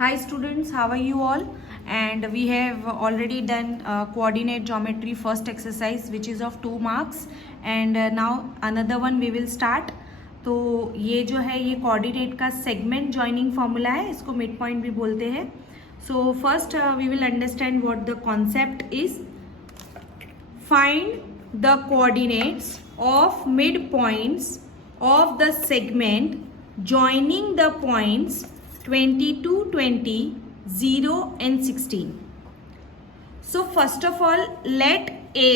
Hi students, how are you all? And we have already done coordinate geometry first exercise which is of 2 marks and now another one we will start. तो ये जो है ये coordinate का segment joining formula है, इसको mid point भी बोलते हैं. So first we will understand what the concept is. Find the coordinates of mid points of the segment joining the points 22, 20, 0 and 16. So first of all, let A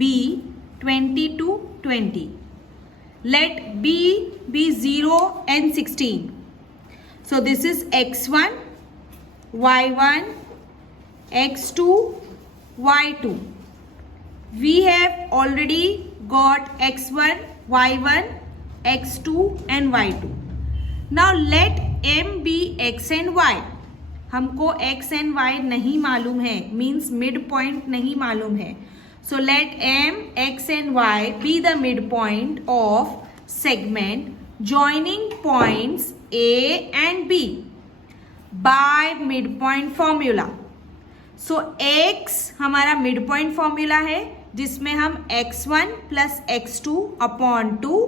be 22, 20. Let B be 0 and 16. So this is x1, y1, x2, y2. We have already got x1, y1, x2 and y2. Now let m be x and y. हमको x and y नहीं मालूम है, means mid point नहीं मालूम है. So let m, x and y be the midpoint of segment joining points A and B by midpoint formula. So x हमारा midpoint formula है जिसमें हम x1 plus x2 upon 2,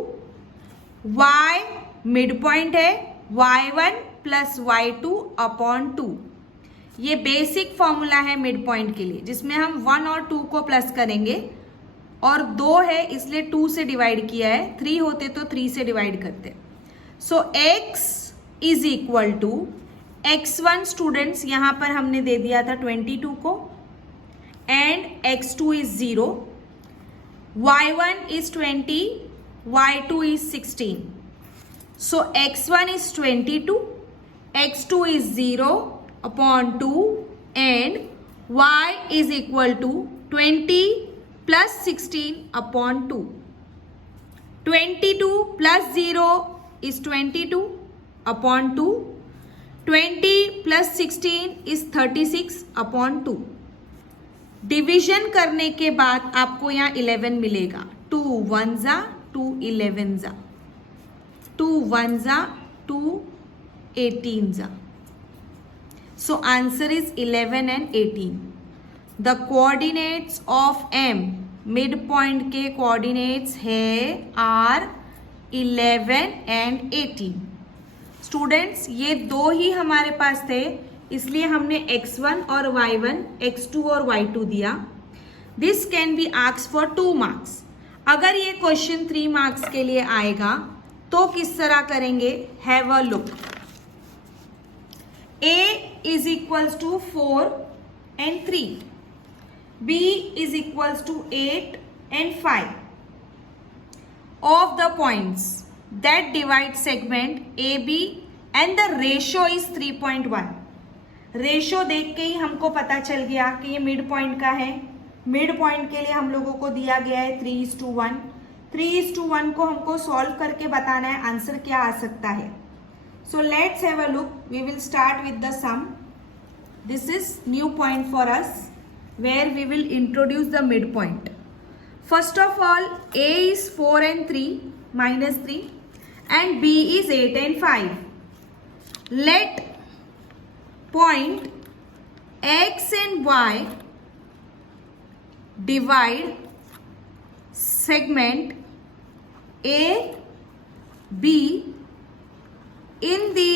y mid point है y1 plus y2 upon 2. ये basic formula है mid point के लिए जिसमें हम 1 और 2 को प्लस करेंगे और 2 है इसलिए 2 से डिवाइड किया है, 3 होते तो 3 से डिवाइड करते. So x is equal to x1 students यहाँ पर हमने दे दिया था 22 को and x2 is 0, y1 is 20, y2 is 16. So x1 is 22, x2 is 0 upon 2 and y is equal to 20 plus 16 upon 2. 22 plus 0 is 22 upon 2. 20 plus 16 is 36 upon 2. Division करने के बाद आपको यहाँ 11 मिलेगा. 2 1 जा 2 11 जा, 2 1 जा 2 18 जा. So answer is 11 and 18. The coordinates of M, midpoint के coordinates है are 11 and 18. Students ये दो ही हमारे पास थे इसलिए हमने x1 और y1, x2 और y2 दिया. This can be asked for 2 marks. अगर ये क्वेश्चन 3 मार्क्स के लिए आएगा तो किस तरह करेंगे, have a look. A is equals to 4 and 3, B is equals to 8 and 5 of the points that divide segment AB and the ratio is 3.1. Ratio देख के ही हमको पता चल गया कि ये मिड पॉइंट का है. मिड पॉइंट के लिए हम लोगों को दिया गया है 3:1. 3:1 को हमको सॉल्व करके बताना है आंसर क्या आ सकता है. So let's have a look. We will start with the sum. This is new point for us where we will introduce the mid point. First of all A is 4 and 3 -3 and B is 8 and 5. Let point X and Y divide segment A B in the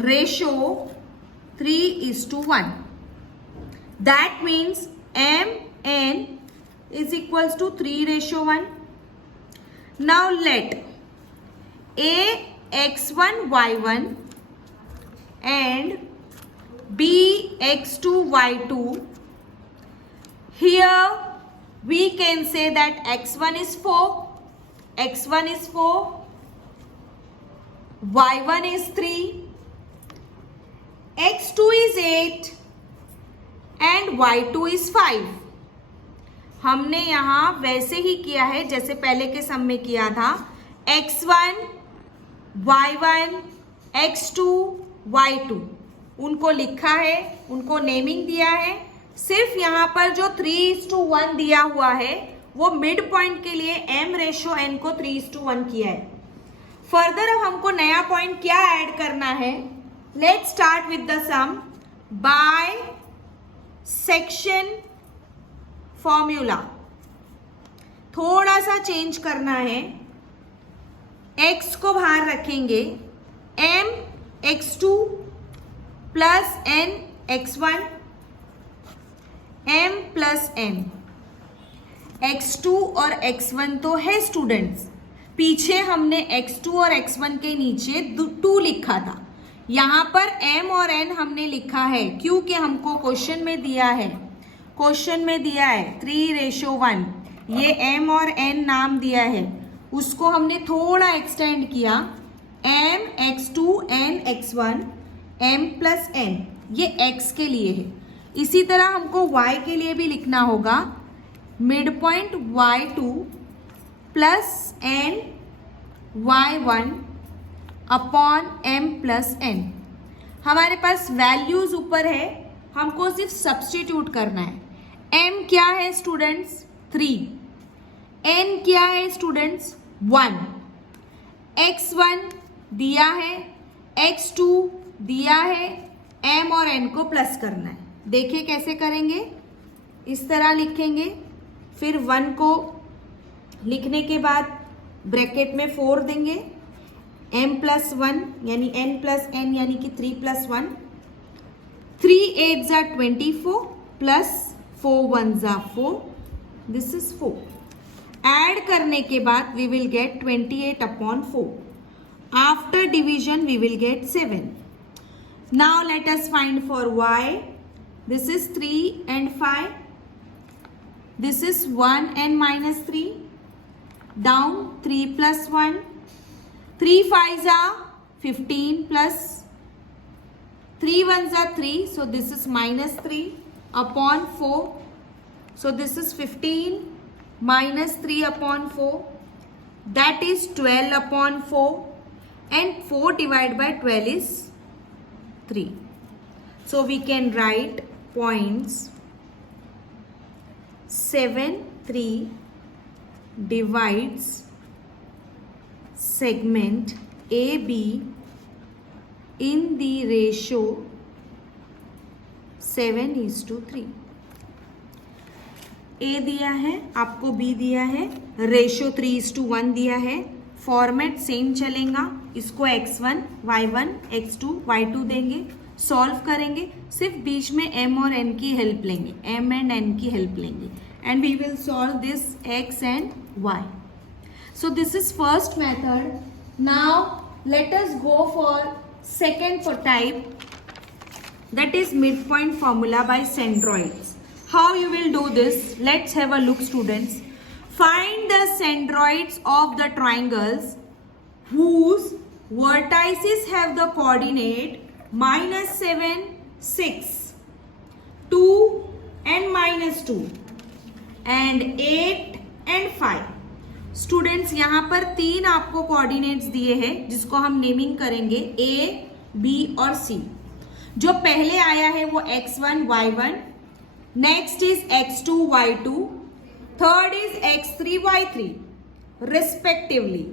ratio 3:1. That means MN is equals to 3:1. Now let A x1 y1 and B x2 y2. Here we can say that x1 is 4, x1 is 4, y1 is 3, x2 is 8 and y2 is 5. हमने यहाँ वैसे ही किया है जैसे पहले के सम में किया था. x1, y1, x2, y2 उनको लिखा है, उनको नेमिंग दिया है. सिर्फ यहाँ पर जो 3:1 दिया हुआ है वो मिड पॉइंट के लिए m रेशियो n को 3:1 किया है. फर्दर अब हमको नया पॉइंट क्या ऐड करना है, Let's start with the sum by section formula. थोड़ा सा चेंज करना है. x को बाहर रखेंगे. m x2 plus n x1 m plus n. x2 और x1 तो है स्टूडेंट्स. पीछे हमने x2 और x1 के नीचे 2 लिखा था. यहाँ पर m और n हमने लिखा है क्योंकि हमको क्वेश्चन में दिया है. 3:1. ये m और n नाम दिया है, उसको हमने थोड़ा एक्सटेंड किया. m x2 n x1 m plus n, ये x के लिए है. इसी तरह हमको y के लिए भी लिखना होगा. Mid point y2 plus n y1 upon m plus n. हमारे पास वैल्यूज ऊपर है, हमको सिर्फ सब्स्टिट्यूट करना है. m क्या है स्टूडेंट्स? 3. n क्या है स्टूडेंट्स? 1. x1 दिया है, x2 दिया है, m और n को प्लस करना है. देखिए कैसे करेंगे. इस तरह लिखेंगे, फिर 1 को लिखने के बाद ब्रैकेट में 4 देंगे. m प्लस 1 यानी n प्लस n यानी कि 3 प्लस 1. 3 8 ज़ा 24 प्लस 4 1 ज़ा 4. This is 4. ऐड करने के बाद we will get 28 upon 4. After division we will get 7. Now let us find for y. This is 3 and 5. This is 1 and minus 3. Down 3 plus 1. 3 5s are 15 plus 3 1s are 3. So this is minus 3 upon 4. So this is 15 minus 3 upon 4. That is 12 upon 4. And 4 divided by 12 is 3. So we can write points 7 3 divides segment AB in the ratio 7:3. A दिया है, आपको B दिया है, ratio 3:1 दिया है. Format same चलेगा. इसको x1 y1 x2 y2 देंगे, सॉल्व करेंगे. सिर्फ बीच में m और n की हेल्प लेंगे, m एंड n की हेल्प लेंगे, and we will solve this x and y. So this is first method. Now let us go for second type, that is midpoint formula by centroids. How you will do this? Let's have a look, students. Find the centroids of the triangles whose vertices have the coordinate -7 6 2 and -2 and 8 and 5. Students यहाँ पर 3 आपको coordinates दिए हैं जिसको हम naming करेंगे A, B और C. जो पहले आया है वो x1 y1, next is x2 y2, third is x3 y3 respectively.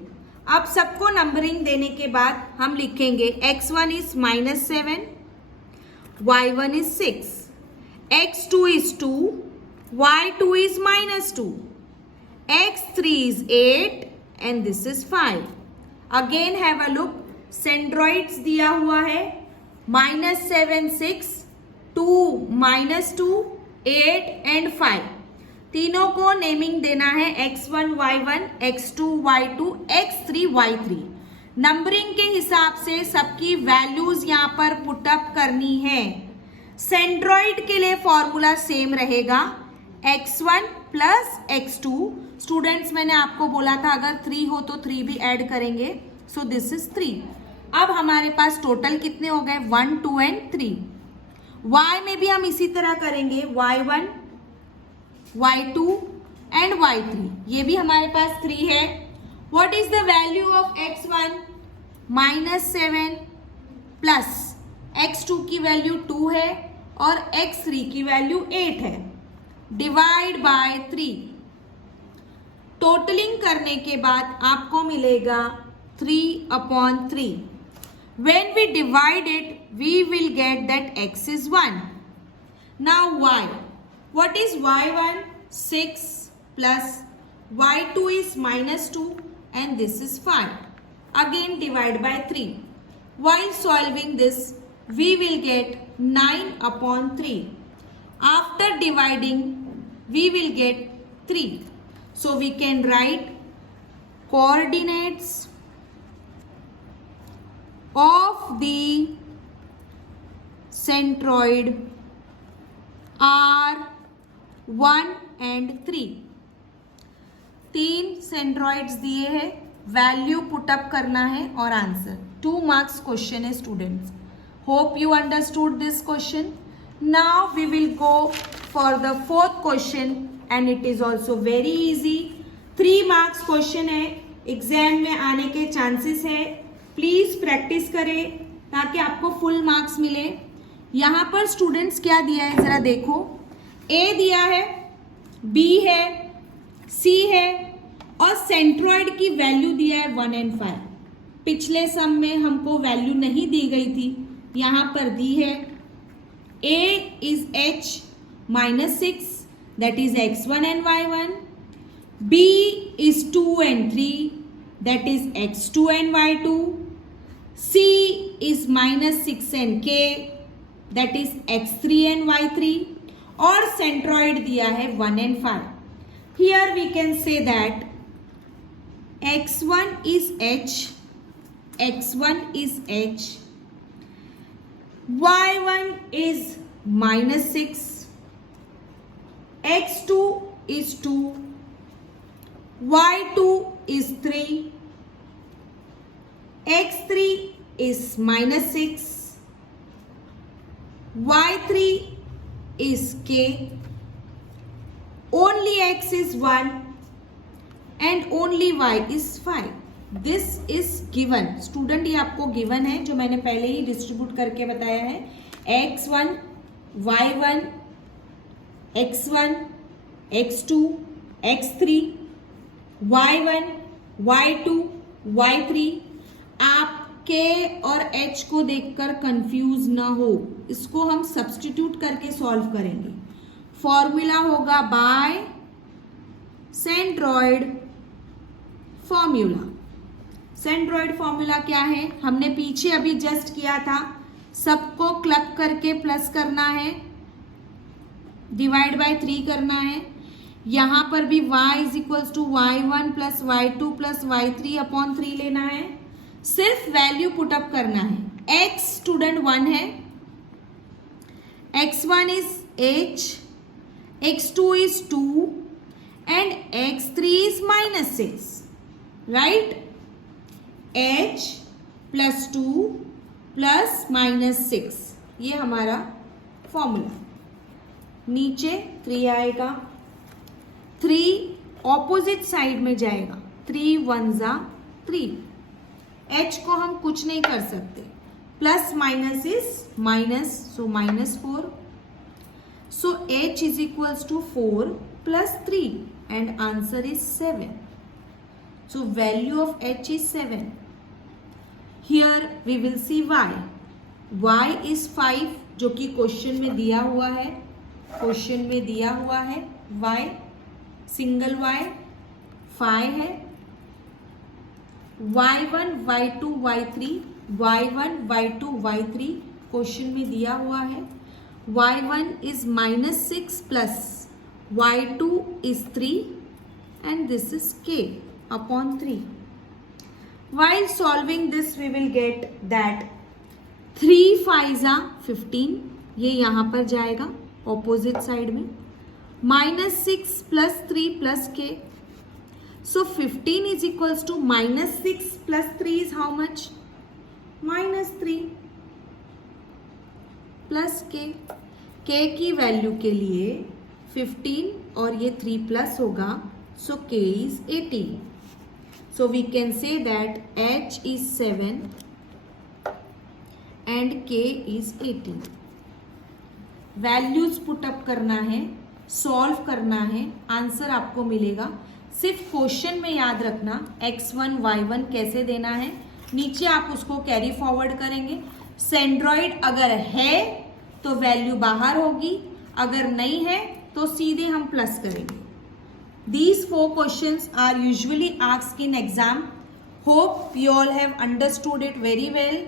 अब सबको नंबरिंग देने के बाद हम लिखेंगे x1 is -7, y1 is 6, x2 is 2, y2 is -2, x3 is 8 and this is 5. Again have a look. Centroids दिया हुआ है -7 6 2 -2 8 and 5. तीनों को नेमिंग देना है x1 y1 x2 y2 x3 y3. Numbering के हिसाब से सबकी वैल्यूज यहाँ पर पुटअप करनी है. सेंट्रॉइड के लिए फॉर्मूला सेम रहेगा, x1 प्लस x2. स्टूडेंट्स मैंने आपको बोला था अगर 3 हो तो 3 भी ऐड करेंगे. So this is 3. अब हमारे पास टोटल कितने हो गए? 1 2 and 3. y में भी हम इसी तरह करेंगे, y1 y2 and y3. ये भी हमारे पास 3 है. What is the value of x1? -7 plus x2 की वैल्यू 2 है और x3 की वैल्यू 8 है. Divide by 3. टोटलिंग करने के बाद आपको मिलेगा 3/3. When we divide it, we will get that x is 1. Now y. What is y1? 6 plus y2 is minus 2 and this is 5. Again divide by 3. While solving this, we will get 9 upon 3. After dividing, we will get 3. So we can write coordinates of the centroid are 1 and 3. 3 centroids दिए हैं, value put up करना है और answer. 2 marks question है students. Hope you understood this question. Now we will go for the fourth question and it is also very easy. 3 marks question है, exam में आने के चांसेस है. प्लीज प्रैक्टिस करें ताकि आपको फुल मार्क्स मिले. यहाँ पर स्टूडेंट्स क्या दिया है जरा देखो. ए दिया है, बी है, सी है और सेंट्रॉइड की वैल्यू दिया है 1 and 5. पिछले सम में हमको वैल्यू नहीं दी गई थी, यहाँ पर दी है. ए is h -6 that is x1 and y1. b is 2 and 3 that is x2 and y2. c is -6 and k that is x3 and y3. और सेंट्रॉइड दिया है 1 and 5. Here we can say that x1 is h, x1 is h, y1 is -6, x2 is 2, y2 is 3, x3 is -6, y3 is k. Only x is 1 and only y is 5. This is given. Student ये आपको given है जो मैंने पहले ही distribute करके बताया है. x1, y1, x1, x2, x3, y1, y2, y3. आप k और h को देखकर कंफ्यूज ना हो, इसको हम सब्स्टिट्यूट करके सॉल्व करेंगे. फॉर्मूला होगा by centroid formula. Centroid formula क्या है, हमने पीछे अभी जस्ट किया था. सबको क्लब करके प्लस करना है, डिवाइड बाय 3 करना है. यहाँ पर भी y is equals to y1 plus y2 plus y3 upon 3 लेना है. सिर्फ वैल्यू पुटअप करना है. x स्टूडेंट 1 है, x1 is h, x2 is 2 and x3 is -6. Right? h plus 2 plus -6 ये हमारा फॉर्मूला. नीचे 3 आएगा, 3 ऑपोजिट साइड में जाएगा. 3 1 जा 3. h को हम कुछ नहीं कर सकते. Plus minus is minus, so -4. So h is equals to 4 plus 3 and answer is 7. So value of h is 7. Here we will see y. y is 5 जो कि क्वेश्चन में दिया हुआ है. क्वेश्चन में दिया हुआ है y, सिंगल y 5 है. y1, y2, y3, y1, y2, y3 question में दिया हुआ है. y1 is -6 plus y2 is 3 and this is k upon 3. While solving this we will get that 3 5s are 15. ये यहाँ पर जाएगा ऑपोजिट साइड में. -6 plus 3 plus k. So 15 is equals to -6 plus 3 is how much? -3 plus के. के की value के लिए 15 और ये 3 प्लस होगा, so k is 18. So we can say that h is 7 and k is 18. Values put up करना है, सॉल्व करना है, आंसर आपको मिलेगा. सिर्फ क्वेश्चन में याद रखना x1 y1 कैसे देना है. नीचे आप उसको कैरी फॉरवर्ड करेंगे। सेंड्रॉइड अगर है तो वैल्यू बाहर होगी, अगर नहीं है तो सीधे हम प्लस करेंगे। These 4 questions are usually asked in exam. Hope you all have understood it very well.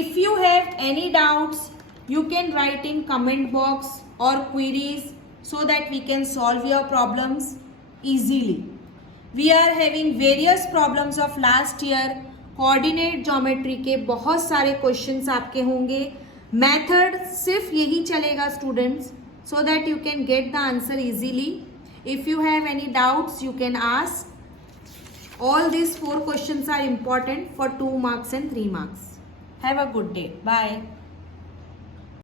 If you have any doubts, you can write in comment box or queries so that we can solve your problems easily. We are having various problems of last year. Coordinate geometry के बहुत सारे questions आपके होंगे। Method सिर्फ यही चलेगा students, so that you can get the answer easily. If you have any doubts, you can ask. All these 4 questions are important for 2 marks and 3 marks. Have a good day. Bye.